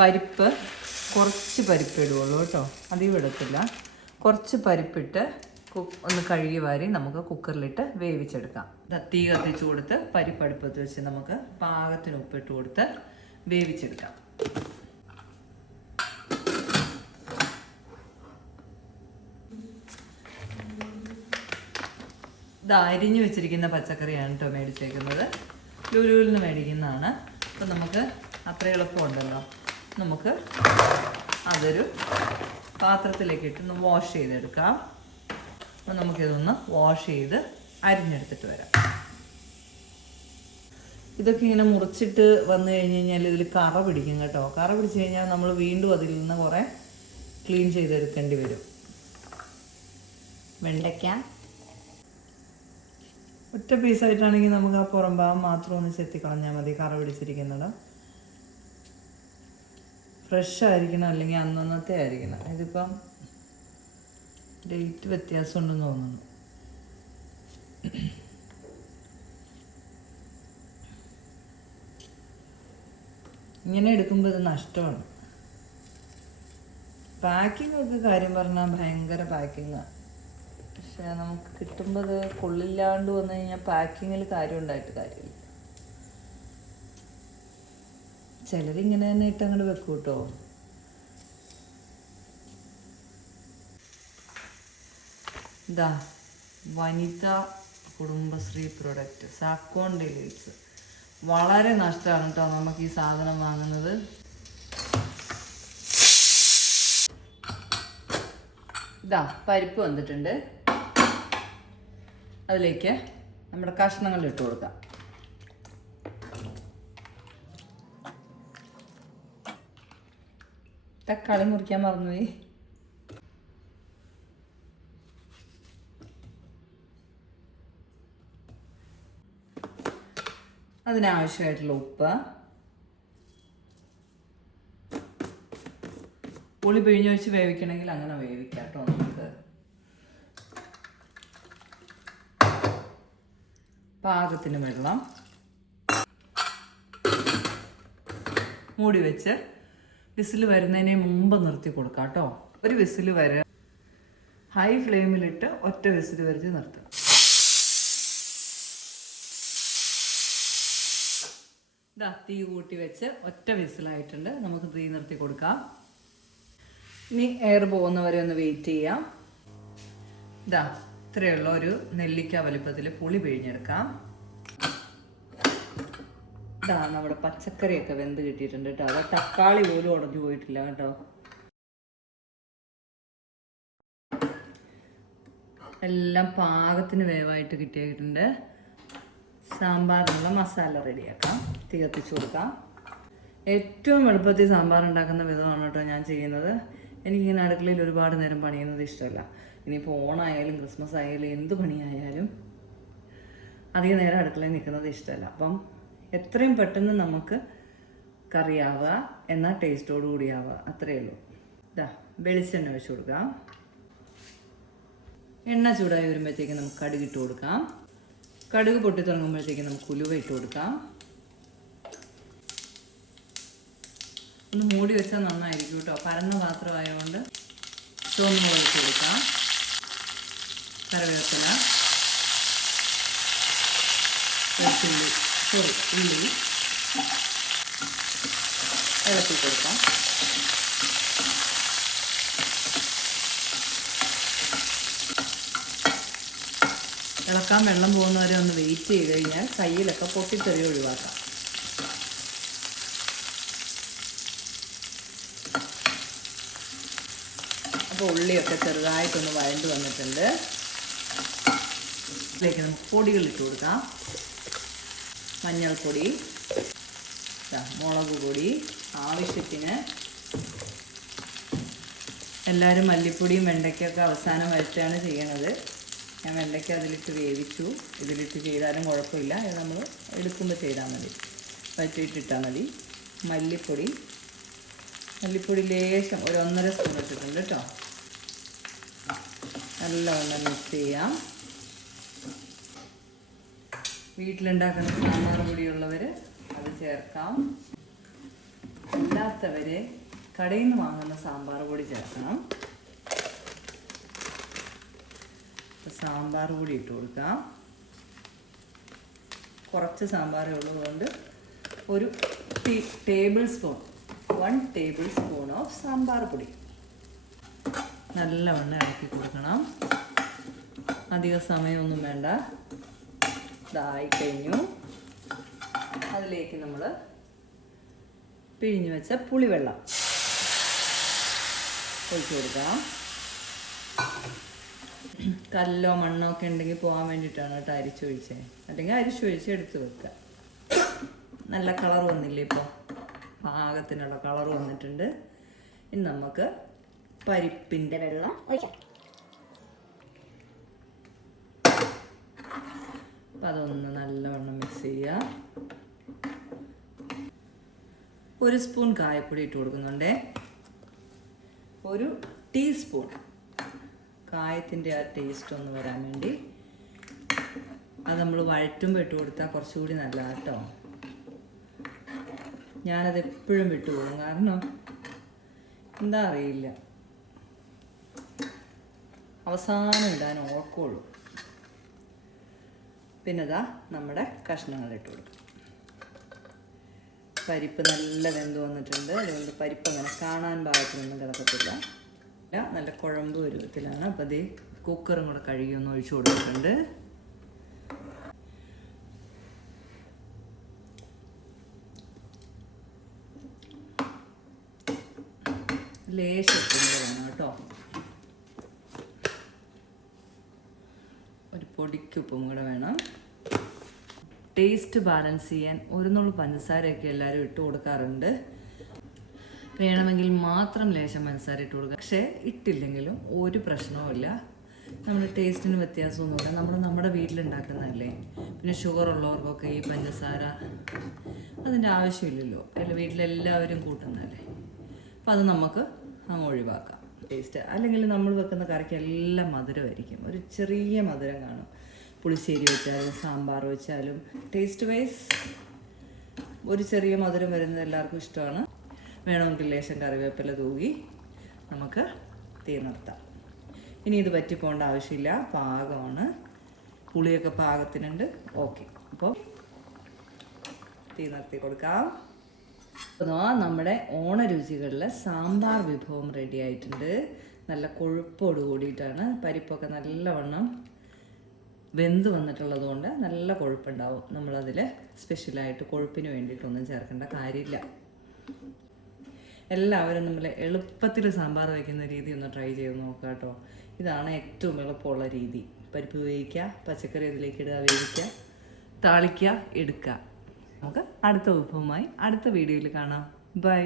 പരിപ്പ് കുറച്ച് പരിപ്പ് ഇടുകയുള്ളൂ കേട്ടോ, അധികം ഇടത്തില്ല. കുറച്ച് പരിപ്പിട്ട് ഒന്ന് കഴുകി വാരി നമുക്ക് കുക്കറിലിട്ട് വേവിച്ചെടുക്കാം. തീ കത്തിച്ച് കൊടുത്ത് പരിപ്പ് അടുപ്പത്ത് വെച്ച് നമുക്ക് പാകത്തിന് ഉപ്പിട്ട് കൊടുത്ത് വേവിച്ചെടുക്കാം. ഇത് അരിഞ്ഞു വെച്ചിരിക്കുന്ന പച്ചക്കറിയാണ് കേട്ടോ മേടിച്ചേക്കുന്നത്. ലുലുവിൽ നിന്ന് മേടിക്കുന്നതാണ്. അപ്പം നമുക്ക് അത്ര എളുപ്പമുണ്ടല്ലോ. നമുക്ക് അതൊരു പാത്രത്തിലേക്ക് ഇട്ടൊന്ന് വാഷ് ചെയ്തെടുക്കാം. അപ്പം നമുക്കിതൊന്ന് വാഷ് ചെയ്ത് അരിഞ്ഞെടുത്തിട്ട് വരാം. ഇതൊക്കെ ഇങ്ങനെ മുറിച്ചിട്ട് വന്നു കഴിഞ്ഞ് കഴിഞ്ഞാൽ ഇതിൽ കറ പിടിക്കും കേട്ടോ. കറ പിടിച്ച് കഴിഞ്ഞാൽ നമ്മൾ വീണ്ടും അതിൽ നിന്ന് കുറേ ക്ലീൻ ചെയ്തെടുക്കേണ്ടി വരും. വെണ്ടയ്ക്ക ഒറ്റ പീസായിട്ടാണെങ്കിൽ നമുക്ക് ആ പുറം ഭാഗം മാത്രം ഒന്ന് ചെത്തി കളഞ്ഞാൽ മതി. കറ പിടിച്ചിരിക്കുന്നത് ഫ്രഷ് ആയിരിക്കണം, അല്ലെങ്കിൽ അന്നന്നത്തെ ആയിരിക്കണം. ഇതിപ്പം ഡേറ്റ് വ്യത്യാസം ഉണ്ടെന്ന് തോന്നുന്നു. ഇങ്ങനെ എടുക്കുമ്പോൾ ഇത് നഷ്ടമാണ്. പാക്കിംഗ് ഒക്കെ കാര്യം പറഞ്ഞാൽ ഭയങ്കര പാക്കിങ്ങാണ്. പക്ഷെ നമുക്ക് കിട്ടുമ്പോൾ അത് കൊള്ളില്ലാണ്ട് വന്നു കഴിഞ്ഞാൽ പാക്കിങ്ങിൽ കാര്യം ഉണ്ടായിട്ട് കാര്യമില്ല. ചിലരിങ്ങനെ തന്നെ ഇട്ടങ്ങോട്ട് വെക്കും കേട്ടോ. ഇതാ വനിതാ കുടുംബശ്രീ പ്രൊഡക്റ്റ് സാക്കോൺ ഡിലീറ്റ്സ്. വളരെ നഷ്ടമാണ് കേട്ടോ നമുക്ക് ഈ സാധനം വാങ്ങുന്നത്. ഇതാ പരിപ്പ് വന്നിട്ടുണ്ട്. അതിലേക്ക് നമ്മുടെ കഷ്ണങ്ങൾ ഇട്ട് കൊടുക്കാം. തക്കാളി മുറിക്കാൻ മറന്നുപോയി. അതിനാവശ്യമായിട്ടുള്ള ഉപ്പ്, പുളി പിഴിഞ്ഞ് വെച്ച് വേവിക്കണമെങ്കിൽ അങ്ങനെ വേവിക്കാം കേട്ടോ. നമുക്ക് പാകത്തിന് വെള്ളം, മൂടി വെച്ച് വിസിൽ വരുന്നതിന് മുമ്പ് നിർത്തി കൊടുക്കാം കേട്ടോ. ഒരു വിസിൽ വരെ ഹൈ ഫ്ലെയിമിലിട്ട് ഒറ്റ വിസിൽ വരച്ച് നിർത്തുക. ഇതാ തീ കൂട്ടി വെച്ച് ഒറ്റ വിസിലായിട്ടുണ്ട്. നമുക്ക് തീ നിർത്തി കൊടുക്കാം. ഇനി എയർ പോകുന്നവരെ ഒന്ന് വെയിറ്റ് ചെയ്യാം. ഇതാ ഇത്രയുള്ള ഒരു നെല്ലിക്ക വലിപ്പത്തിൽ പുളി പിഴിഞ്ഞെടുക്കാം. ഇതാ നമ്മുടെ പച്ചക്കറിയൊക്കെ വെന്ത് കിട്ടിയിട്ടുണ്ട് കേട്ടോ. അത് തക്കാളി പോലും ഉടഞ്ഞു പോയിട്ടില്ല കേട്ടോ. എല്ലാം പാകത്തിന് വേവായിട്ട് കിട്ടിയിട്ടുണ്ട്. സാമ്പാറിനുള്ള മസാല റെഡിയാക്കാം. തീ കത്തിച്ച് കൊടുക്കാം. ഏറ്റവും എളുപ്പത്തിൽ സാമ്പാർ ഉണ്ടാക്കുന്ന വിധമാണ് കേട്ടോ ഞാൻ ചെയ്യുന്നത്. എനിക്കിങ്ങനെ അടുക്കളയിൽ ഒരുപാട് നേരം പണിയുന്നത് ഇഷ്ടമല്ല. ഇനിയിപ്പോൾ ഓണായാലും ക്രിസ്മസ് ആയാലും എന്ത് പണിയായാലും അധികം നേരം അടുക്കളയിൽ നിൽക്കുന്നത് ഇഷ്ടമല്ല. അപ്പം എത്രയും പെട്ടെന്ന് നമുക്ക് കറിയാവുക, എന്നാൽ ടേസ്റ്റോടു കൂടിയാവുക, അത്രയേ ഉള്ളൂ. ഇതാ വെളിച്ചെണ്ണ വെച്ച് കൊടുക്കാം. എണ്ണ ചൂടായി വരുമ്പോഴത്തേക്ക് നമുക്ക് കടുക് ഇട്ട് കൊടുക്കാം. കടുക് പൊട്ടി തുടങ്ങുമ്പോഴത്തേക്ക് നമുക്ക് ഉലുവ ഇട്ട് കൊടുക്കാം. ഒന്ന് മൂടി വെച്ചാൽ നന്നായിരിക്കും കേട്ടോ. പരന്ന പാത്രമായതുകൊണ്ട് ചുവന്ന ഇട്ട് കൊടുക്കാം. കറിവേപ്പില, ഉള്ളി ഇളക്കി കൊടുക്കാം. ഇളക്കാൻ വെള്ളം പോകുന്നവരെ ഒന്ന് വെയിറ്റ് ചെയ്ത് കഴിഞ്ഞാൽ കയ്യിലൊക്കെ പൊട്ടിത്തെറി ഒഴിവാക്കാം. അപ്പോൾ ഉള്ളിയൊക്കെ ചെറുതായിട്ടൊന്ന് വഴണ്ട് വന്നിട്ടുണ്ട്. ഇതിലേക്ക് നമുക്ക് പൊടികൾ ഇട്ട് കൊടുക്കാം. മഞ്ഞൾപ്പൊടി, മുളക് പൊടി ആവശ്യത്തിന്. എല്ലാവരും മല്ലിപ്പൊടിയും വെണ്ടയ്ക്കൊക്കെ അവസാനം വരച്ചാണ് ചെയ്യണത്. ഞാൻ വെണ്ടയ്ക്ക അതിലിട്ട് വേവിച്ചു. ഇതിലിട്ട് ചെയ്താലും കുഴപ്പമില്ല. ഇത് നമ്മൾ എടുക്കുമ്പോൾ ചെയ്താൽ മതി. വച്ചിട്ടിട്ടാൽ മതി. മല്ലിപ്പൊടി ലേശം ഒരു 1.5 സ്പൂൺ ഇട്ടിട്ടുണ്ട് കേട്ടോ. നല്ലവണ്ണം മിക്സ് ചെയ്യാം. വീട്ടിലുണ്ടാക്കുന്ന സാമ്പാർ പൊടിയുള്ളവർ അത് ചേർക്കാം. അല്ലാത്തവര് കടയിൽ നിന്ന് വാങ്ങുന്ന സാമ്പാർ പൊടി ചേർക്കണം. സാമ്പാർ പൊടി ഇട്ട് കൊടുക്കാം. കുറച്ച് സാമ്പാറേ ഉള്ളതുകൊണ്ട് ഒരു 1 ടേബിൾ സ്പൂൺ ഓഫ് സാമ്പാർ പൊടി നല്ലവണ്ണം ഇളക്കി കൊടുക്കണം. അധിക സമയമൊന്നും വേണ്ട. ഇതായി കഴിഞ്ഞു. അതിലേക്ക് നമ്മൾ പിഴിഞ്ഞു വെച്ച പുളിവെള്ളം ഒഴിച്ചു കൊടുക്കാം. കല്ലോ മണ്ണോ ഒക്കെ ഉണ്ടെങ്കിൽ പോകാൻ വേണ്ടിയിട്ടാണ് കേട്ടോ അരിച്ചൊഴിച്ചത്. അല്ലെങ്കിൽ അരിച്ചൊഴിച്ച് എടുത്ത് വെക്കുക. നല്ല കളർ വന്നില്ലേ? ഇപ്പോൾ പാകത്തിനുള്ള കളർ വന്നിട്ടുണ്ട്. ഇനി നമുക്ക് പരിപ്പിൻ്റെ വെള്ളം ഒഴിക്കാം. അപ്പം അതൊന്ന് നല്ലവണ്ണം മിക്സ് ചെയ്യുക. 1 സ്പൂൺ കായപ്പൊടി ഇട്ട് കൊടുക്കുന്നുണ്ട്. 1 ടീസ്പൂൺ കായത്തിൻ്റെ ആ ടേസ്റ്റ് ഒന്ന് വരാൻ വേണ്ടി. അത് നമ്മൾ വഴറ്റുമ്പോൾ ഇട്ട് കൊടുത്താൽ കുറച്ചുകൂടി നല്ലതാണ് കേട്ടോ. ഞാനത് എപ്പോഴും വിട്ടുപോകും. കാരണം എന്താ അറിയില്ല, അവസാനം ഇടാൻ ഓർക്കുള്ളൂ. പിന്നെ ഇതാ നമ്മുടെ കഷ്ണങ്ങൾ ഇട്ട് കൊടുക്കും. പരിപ്പ് നല്ല വെന്ത് വന്നിട്ടുണ്ട്. അതുകൊണ്ട് പരിപ്പ് അങ്ങനെ കാണാൻ പാകത്തിനൊന്നും കിടക്കത്തില്ല. നല്ല കുഴമ്പ് പരുവത്തിലാണ്. അപ്പോൾ അതേ കുക്കറും കൂടെ കഴുകി ഒന്ന് ഒഴിച്ചു കൊടുത്തിട്ടുണ്ട്. ലേശത്തിൻ്റെ വേണം കേട്ടോ. ഒരു പൊടിക്കുപ്പും കൂടെ വേണം. ടേസ്റ്റ് ബാലൻസ് ചെയ്യാൻ 1 നുള്ളു പഞ്ചസാരയൊക്കെ എല്ലാവരും ഇട്ട് കൊടുക്കാറുണ്ട്. വേണമെങ്കിൽ മാത്രം ലേശം പഞ്ചസാര ഇട്ട് കൊടുക്കുക. പക്ഷേ ഇട്ടില്ലെങ്കിലും ഒരു പ്രശ്നവുമില്ല. നമ്മുടെ ടേസ്റ്റിന് വ്യത്യാസമൊന്നുമില്ല. നമ്മുടെ വീട്ടിലുണ്ടാക്കുന്നതല്ലേ. പിന്നെ ഷുഗർ ഉള്ളവർക്കൊക്കെ ഈ പഞ്ചസാര അതിൻ്റെ ആവശ്യമില്ലല്ലോ. അല്ല, വീട്ടിലെല്ലാവരും കൂട്ടുന്നതല്ലേ. അപ്പോൾ അത് നമുക്ക് അങ്ങ് ഒഴിവാക്കാം. ടേസ്റ്റ് അല്ലെങ്കിൽ നമ്മൾ വെക്കുന്ന കറിക്ക് എല്ലാം മധുരമായിരിക്കും. ഒരു ചെറിയ മധുരം കാണും. പുളിശ്ശേരി വെച്ചാലും സാമ്പാർ വെച്ചാലും ടേസ്റ്റ് വൈസ് ഒരു ചെറിയ മധുരം വരുന്നത് എല്ലാവർക്കും ഇഷ്ടമാണ്. വേണമെങ്കിൽ ലേശം കറിവേപ്പില തൂകി നമുക്ക് തീ നിർത്താം. ഇനി ഇത് പറ്റിപ്പോണ്ട ആവശ്യമില്ല. പാകമാണ്. പുളിയൊക്കെ പാകത്തിനുണ്ട്. ഓക്കെ. അപ്പോൾ തീ നിർത്തി കൊടുക്കാം. അപ്പോൾ നമ്മുടെ ഓണരുചികളിൽ സാമ്പാർ വിഭവം റെഡി ആയിട്ടുണ്ട്. നല്ല കൊഴുപ്പോട് കൂടിയിട്ടാണ്. പരിപ്പൊക്കെ നല്ലവണ്ണം വെന്ത് വന്നിട്ടുള്ളത് കൊണ്ട് നല്ല കൊഴുപ്പുണ്ടാവും. നമ്മളതിൽ സ്പെഷ്യലായിട്ട് കൊഴുപ്പിന് വേണ്ടിയിട്ടൊന്നും ചേർക്കേണ്ട കാര്യമില്ല. എല്ലാവരും നമ്മൾ എളുപ്പത്തിൽ സാമ്പാർ വയ്ക്കുന്ന രീതി ഒന്ന് ട്രൈ ചെയ്ത് നോക്കുക കേട്ടോ. ഇതാണ് ഏറ്റവും എളുപ്പമുള്ള രീതി. പരിപ്പ് വേവിക്കുക, പച്ചക്കറി ഇതിലേക്ക് ഇടുക, വേവിക്കുക, താളിക്കുക, എടുക്കുക. നമുക്ക് അടുത്ത വിഭവമായി അടുത്ത വീഡിയോയിൽ കാണാം. ബൈ.